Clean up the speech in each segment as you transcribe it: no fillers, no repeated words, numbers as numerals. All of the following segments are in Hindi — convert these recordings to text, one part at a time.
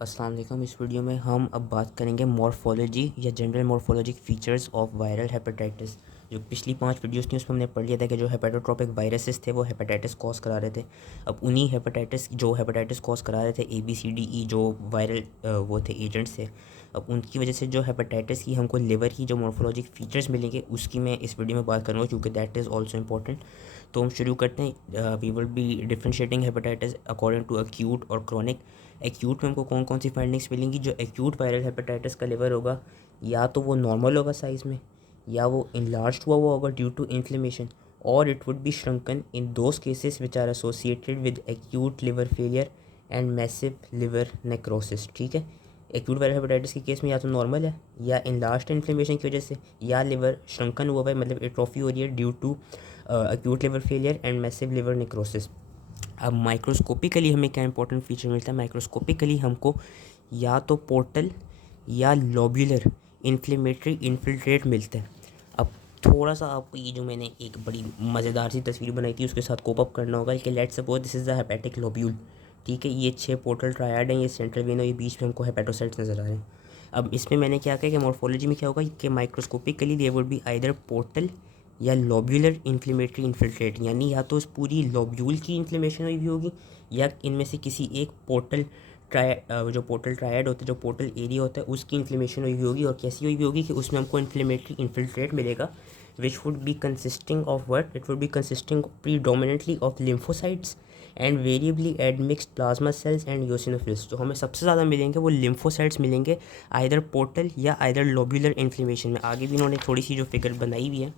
अस्सलाम वालेकुम। इस वीडियो में हम अब बात करेंगे मॉर्फोलॉजी या general morphologic features of viral hepatitis. जो पिछली 5 वीडियोस थी उसमें हमने पढ़ लिया था कि जो हेपेटोट्रोपिक वायरसेस थे वो हेपेटाइटिस कॉज करा रहे थे। अब उन्हीं हेपेटाइटिस कॉज करा रहे थे ABCDE जो वायरल वो थे एजेंट्स थे। अब उनकी वजह से जो हेपेटाइटिस की हमको लिवर की जो मॉर्फोलॉजिक फीचर्स मिलेंगे उसकी मैं इस वीडियो में बात करूँगा क्योंकि दैट इज़ ऑल्सो इंपॉर्टेंट। तो हम शुरू करते हैं। We will be differentiating hepatitis according to acute और क्रॉनिक। एक्यूट में हमको कौन कौन सी फाइंडिंग्स मिलेंगी? जो एक्यूट वायरल हेपेटाइटिस का लिवर होगा या तो वो नॉर्मल होगा साइज़ में, या वो इनलार्ज हुआ होगा ड्यू टू इन्फ्लेमेशन, और it would be shrunken in those cases which are associated with acute liver failure and massive liver necrosis. ठीक है, एक्यूट वायरल हेपेटाइटिस के केस में या तो नॉर्मल है या इनलार्ज इन्फ्लेमेशन की वजह से, या लिवर श्रंकन हुआ है मतलब एट्रोफी हो रही है due to acute liver failure and massive liver necrosis. अब माइक्रोस्कोपिकली हमें क्या इंपॉर्टेंट फीचर मिलता है? माइक्रोस्कोपिकली हमको या तो पोर्टल या लोब्यूलर इन्फ्लेमेटरी इन्फिल्ट्रेट मिलते हैं। अब थोड़ा सा आपको ये जो मैंने एक बड़ी मज़ेदार सी तस्वीर बनाई थी उसके साथ कोप अप करना होगा कि let's suppose this is the hepatic lobule. ठीक है, ये 6 पोर्टल ट्रायड हैं, ये सेंट्रल वेन और ये बीच में हमको हेपेटोसाइट्स नज़र आ रहे हैं। अब इसमें मैंने क्या कहा कि मॉर्फोलॉजी में क्या होगा कि microscopically there would be either portal या लोब्यूलर इन्फ्लेमेटरी इन्फिल्ट्रेट, यानी या तो उस पूरी लोब्यूल की इन्फ्लेमेशन हुई भी होगी या इनमें से किसी एक पोर्टल जो पोर्टल ट्रायड होता है, जो पोर्टल एरिया होता है उसकी इन्फ्लेमेशन हुई भी होगी। और कैसी हुई भी होगी कि उसमें हमको इन्फ्लेमेटरी इन्फिल्ट्रेट मिलेगा which would be consisting of what? It would be consisting predominantly of lymphocytes and variably admixed plasma cells and eosinophils. जो हमें सबसे ज़्यादा मिलेंगे वो लिम्फोसाइट्स मिलेंगे आइदर पोर्टल या आइदर लोब्यूलर इन्फ्लेमेशन में। आगे भी इन्होंने थोड़ी सी जो फिगर बनाई हुई है,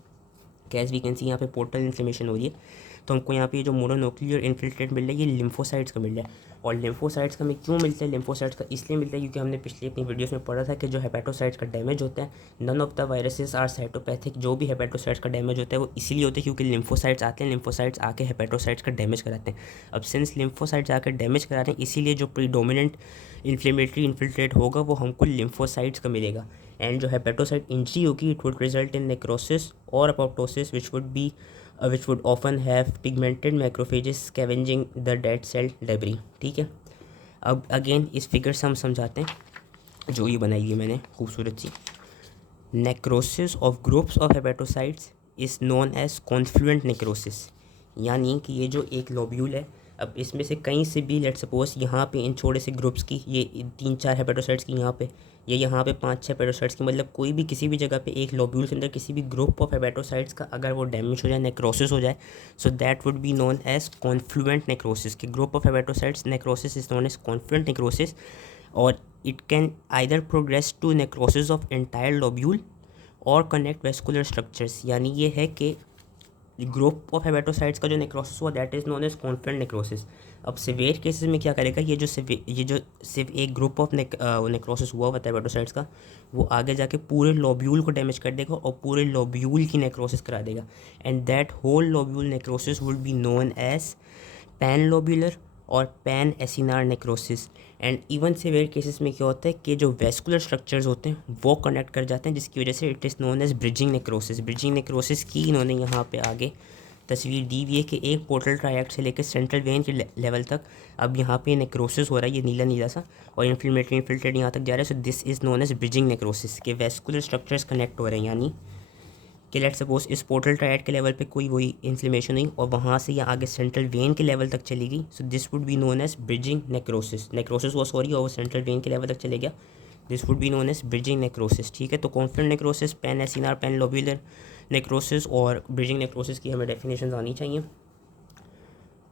कैस वी कैन सी यहाँ पे पोर्टल इन्फ्लेमेशन हो रही है तो हमको यहाँ पे जो मोनोन्यूक्लियर इन्फिल्ट्रेट मिल रहा है ये लिम्फोसाइट्स का मिल रहा है। और लिम्फोसाइट्स का हमें क्यों मिलता है? लिम्फोसाइट्स का इसलिए मिलता है क्योंकि हमने पिछली अपनी वीडियोस में पढ़ा था कि जो हेपेटोसाइट्स का डैमेज होता है, none of the viruses are cytopathic. जो भी हेपेटोसाइट्स का डैमेज होता है वो इसीलिए होता है क्योंकि लिम्फोसाइट्स आते हैं, लिम्फोसाइट्स आके हेपेटोसाइट्स का डैमेज कराते हैं। अब सिंस लिम्फोसाइट्स आकर डैमेज करा रहे हैं इसीलिए जो प्रीडोमिनेंट इन्फ्लेमेटरी इन्फिल्ट्रेट होगा वो हमको लिम्फोसाइट्स का मिलेगा। एंड जो हेपेटोसाइट इंजरी होगी it would result in necrosis और apoptosis which would often have pigmented macrophages scavenging the dead cell debris। ठीक है, अब अगेन इस फिगर से हम समझाते हैं जो ये बनाई है मैंने खूबसूरत सी। Necrosis of groups of hepatocytes is known as confluent necrosis, यानी कि ये जो एक लोब्यूल है, अब इसमें से कहीं से भी लेट सपोज यहाँ पे इन छोटे से ग्रुप्स की ये 3-4 हेपेटोसाइट्स की यहाँ पे, या यहाँ पे 5-6 हेपेटोसाइट्स की, मतलब कोई भी किसी भी जगह पे एक लोब्यूल के अंदर किसी भी ग्रुप ऑफ हेपेटोसाइट्स का अगर वो डैमेज हो जाए, नेक्रोसिस हो जाए, so that would be known as confluent necrosis. कि group of hepatocytes necrosis is known as confluent necrosis. और it can either progress to necrosis of entire lobule और कनेक्ट वेस्कुलर स्ट्रक्चर्स, यानी ये है कि ग्रुप ऑफ हेपेटोसाइट्स का जो नेक्रोसिस हुआ that is known as confluent necrosis. अब सिवियर केसेस में क्या करेगा? ये जो सिर्फ एक ग्रुप ऑफ नेक्रोसिस हुआ है हेपेटोसाइट्स का, वो आगे जाके पूरे लोब्यूल को डैमेज कर देगा और पूरे लोब्यूल की नेक्रोसिस करा देगा। And that whole lobule necrosis would be known as pan lobular और pan acinar necrosis. And even severe cases में क्या होता है कि जो वेस्कुलर स्ट्रक्चर्स होते हैं वो कनेक्ट कर जाते हैं, जिसकी वजह से it is known as bridging necrosis. Bridging necrosis की इन्होंने यहाँ पे आगे तस्वीर दी हुई है कि एक पोर्टल ट्रायैक्ट से लेकर सेंट्रल वेन के लेवल तक अब यहाँ पे नेक्रोसिस हो रहा है, ये नीला नीला सा, और इन्फ्लेमेटरी इन्फिल्ट्रेट यहाँ तक जा रहा है। So this is known as bridging necrosis के वेस्कुलर स्ट्रक्चर्स कनेक्ट हो रहे हैं, यानी कि लेट सपोज इस पोर्टल ट्रायड के लेवल पे कोई वही इन्फ्लेमेशन हुई और वहाँ से या आगे सेंट्रल वेन के लेवल तक चली गई। So this would be known as bridging necrosis. Necrosis वो सॉरी और वो सेंट्रल वेन के लेवल तक चले गया, this would be known as bridging necrosis. ठीक है, तो confluent necrosis, pan acinar, pan lobular necrosis और ब्रिजिंग नेक्रोसिस की हमें डेफिनेशन आनी चाहिए।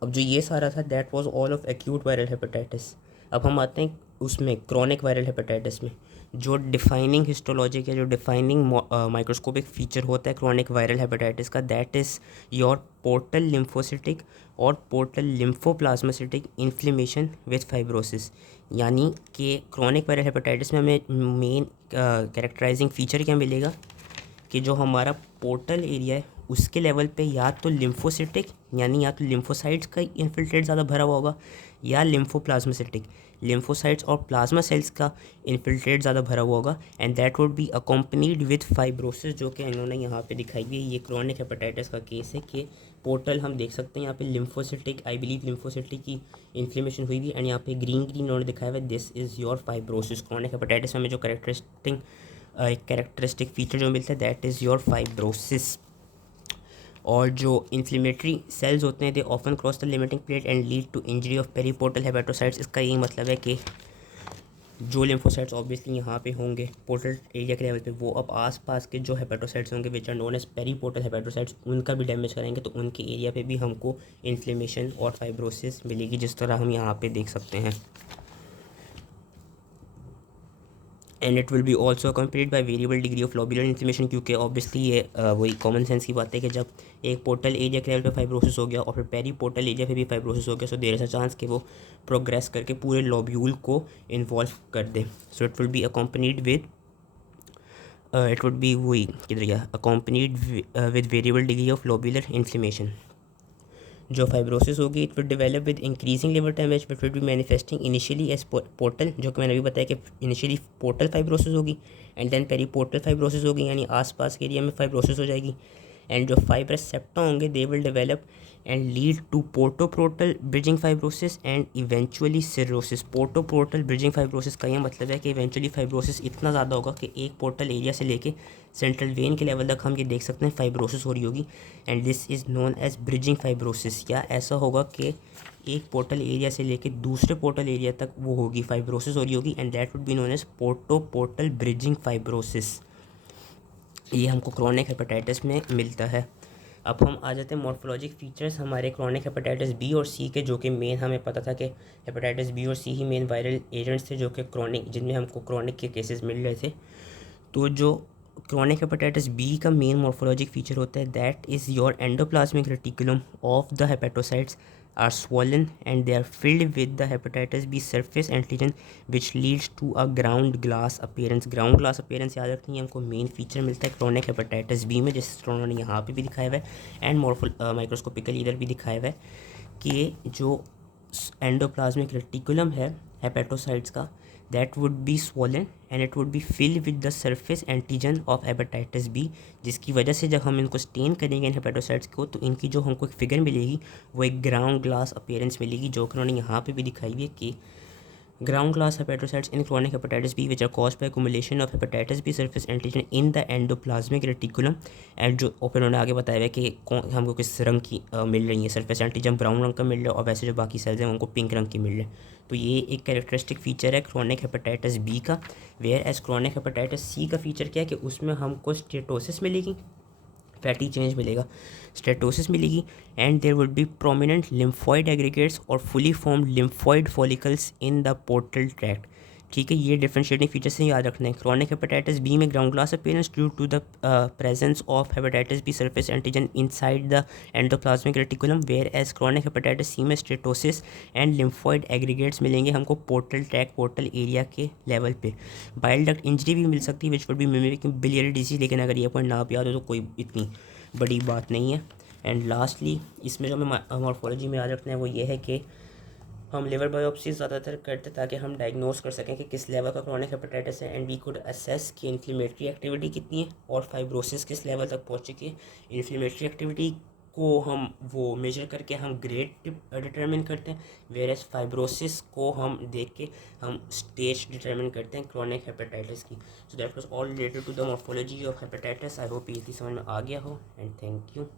अब जो ये सारा था that was all of acute viral hepatitis. अब हम आते हैं उसमें क्रॉनिक वायरल हेपेटाइटिस में। जो डिफाइनिंग हिस्टोलॉजिक या जो डिफाइनिंग माइक्रोस्कोपिक फीचर होता है क्रॉनिक वायरल हेपेटाइटिस का, that is your portal lymphocytic और portal lymphoplasmacytic inflammation with fibrosis. यानी कि क्रॉनिक वायरल हेपेटाइटिस में हमें मेन कैरेक्टराइजिंग फीचर क्या मिलेगा कि जो हमारा पोर्टल एरिया है उसके लेवल पे या तो लिम्फोसिटिक यानी या तो लिम्फोसाइट्स का इन्फिल्ट्रेट ज़्यादा भरा हुआ होगा, या लिम्फोप्लाज्मासिटिक लिम्फोसाइट्स और प्लाज्मा सेल्स का इन्फिल्ट्रेट ज़्यादा भरा हुआ होगा। And that would B accompanied with fibrosis, जो कि इन्होंने यहाँ पे दिखाई हुई है। ये क्रॉनिक हेपेटाइटिस का केस है कि पोर्टल हम देख सकते हैं यहाँ पे लिम्फोसिटिक, आई बिलीव लिम्फोसिटिक की इन्फ्लेमेशन हुई हुई, एंड यहाँ पे ग्रीन ग्रीन उन्होंने दिखाया हुआ है, this is your fibrosis. Chronic hepatitis में हमें जो कैरेक्टरिस्टिक फीचर जो मिलता है दैट इज़ योर फाइब्रोसिस। और जो इन्फ्लेमेटरी सेल्स होते हैं they often cross the limiting plate and lead to injury of periportal hepatocytes. इसका यही मतलब है कि जो लिम्फोसाइट्स ऑब्वियसली यहाँ पे होंगे पोर्टल एरिया के लेवल पे, वो अब आसपास के जो हेपेटोसाइट्स होंगे which are known as periportal hepatocytes, उनका भी डैमेज करेंगे, तो उनके एरिया पे भी हमको इन्फ्लेमेशन और फाइब्रोसिस मिलेगी, जिस तरह हम यहाँ पे देख सकते हैं। And it will B also accompanied by variable degree of lobular inflammation, क्योंकि ऑब्वियसली ये वही कॉमन सेंस की बात है कि जब एक पोर्टल एरिया के लेवल पे फाइब्रोसिस हो गया और फिर पेरी पोर्टल एरिया पे भी फाइब्रोसिस हो गया, so there is a chance कि वो प्रोग्रेस करके पूरे लोब्यूल को इन्वॉल्व कर दे। So it will be accompanied with it would be वही किधर गया accompanied with variable degree of lobular inflammation। जो फाइब्रोसिस होगी it will develop with increasing liver damage but will be manifesting initially as portal, जो कि मैंने अभी बताया कि इनिशियली पोर्टल फाइब्रोसिस होगी and then peri portal fibrosis होगी, यानी आसपास के एरिया में फाइब्रोसिस हो जाएगी। एंड जो फाइब्रस सेप्टा होंगे they will develop and lead to portoportal bridging fibrosis and eventually cirrhosis. Portoportal bridging fibrosis का यह मतलब है कि इवेंचुअली फाइब्रोसिस इतना ज़्यादा होगा कि एक पोर्टल एरिया से लेके सेंट्रल वेन के लेवल तक हम ये देख सकते हैं फाइब्रोसिस हो रही होगी, and this is known as bridging fibrosis. या ऐसा होगा कि एक पोर्टल एरिया से लेके दूसरे पोर्टल एरिया तक वो होगी फाइब्रोसिस हो रही होगी, and that would be known as portoportal bridging fibrosis. ये हमको क्रॉनिक हेपेटाइटिस में मिलता है। अब हम आ जाते हैं मॉर्फोलॉजिक फीचर्स हमारे क्रॉनिक हेपेटाइटिस बी और सी के, जो कि मेन हमें पता था कि हेपेटाइटिस बी और सी ही मेन वायरल एजेंट्स थे जो कि क्रॉनिक, जिनमें हमको क्रॉनिक के केसेस मिल रहे थे। तो जो क्रॉनिक हेपेटाइटिस बी का मेन मॉर्फोलॉजिक फीचर होता है that is your endoplasmic reticulum of the hepatocytes are swollen and they are filled with the hepatitis B surface antigen which leads to a ground glass appearance। ground glass appearance याद रखनी है, हमको मेन फीचर मिलता है क्रॉनिक हेपेटाइटिस बी में, जैसे उन्होंने यहाँ पे भी दिखाया हुआ है एंड माइक्रोस्कोपिकली इधर भी दिखाया हुआ है कि जो एंडोप्लाज्मिक रेटिकुलम है हेपेटोसाइट्स का that would be swollen and it would be filled with the surface antigen of hepatitis B, जिसकी वजह से जब हम इनको स्टेन करेंगे इन हेपेटोसाइट्स को तो इनकी जो हमको एक फिगर मिलेगी वो एक ग्राउंड ग्लास अपीयरेंस मिलेगी, जो कि उन्होंने यहाँ पे भी दिखाई हुई है कि ground glass hepatocytes in chronic hepatitis B which are caused by accumulation of hepatitis B surface antigen in the endoplasmic reticulum। And जो और फिर उन्होंने आगे बताया है कि हमको किस रंग की मिल रही है सरफेस एंटीजन, ब्राउन रंग का मिल रहा है, और वैसे जो बाकी सेल्स हैं उनको पिंक रंग की मिल रहे हैं। तो ये एक कैरेक्टरिस्टिक फीचर है क्रॉनिक हेपेटाइटिस बी का। Whereas chronic hepatitis C का फीचर क्या है कि उसमें हमको स्टेटोसिस मिलेगी, फैटी चेंज मिलेगा, स्टेटोसिस मिलेगी, and there would be prominent lymphoid aggregates और fully formed lymphoid follicles in the portal tract. ठीक है, ये डिफरेंशिएटिंग फीचर्स से याद रखना है। क्रॉनिक हेपेटाइटिस बी में ground glass appearance due to the presence of hepatitis B surface antigen inside the endoplasmic reticulum, whereas chronic hepatitis C में स्टेटोसिस एंड लिम्फॉइड एग्रीगेट्स मिलेंगे हमको पोर्टल ट्रैक पोर्टल एरिया के लेवल पे। बाइल डक्ट इंजरी भी मिल सकती है which would be mimicking biliary disease, लेकिन अगर ये पॉइंट ना आप याद हो तो कोई इतनी बड़ी बात नहीं है। एंड लास्टली इसमें जो हमें मॉर्फोलॉजी में याद रखना है वो ये है कि हम लिवर बायोप्सी ज़्यादातर करते ताकि हम डायग्नोस कर सकें कि किस लेवल का क्रॉनिक हेपेटाइटिस है, एंड वी कुड असेस कि इन्फ्लेमेटरी एक्टिविटी कितनी है और फाइब्रोसिस किस लेवल तक पहुँच चुकी है। इन्फ्लेमेटरी एक्टिविटी को हम वो मेजर करके हम ग्रेड डिटरमिन करते हैं, वेयर एज फाइब्रोसिस को हम देख के हम स्टेज डिटरमिन करते हैं क्रॉनिक हेपेटाइटिस की। So that was all related to the morphology of hepatitis. I hope ये समझ में आ गया हो, एंड थैंक यू।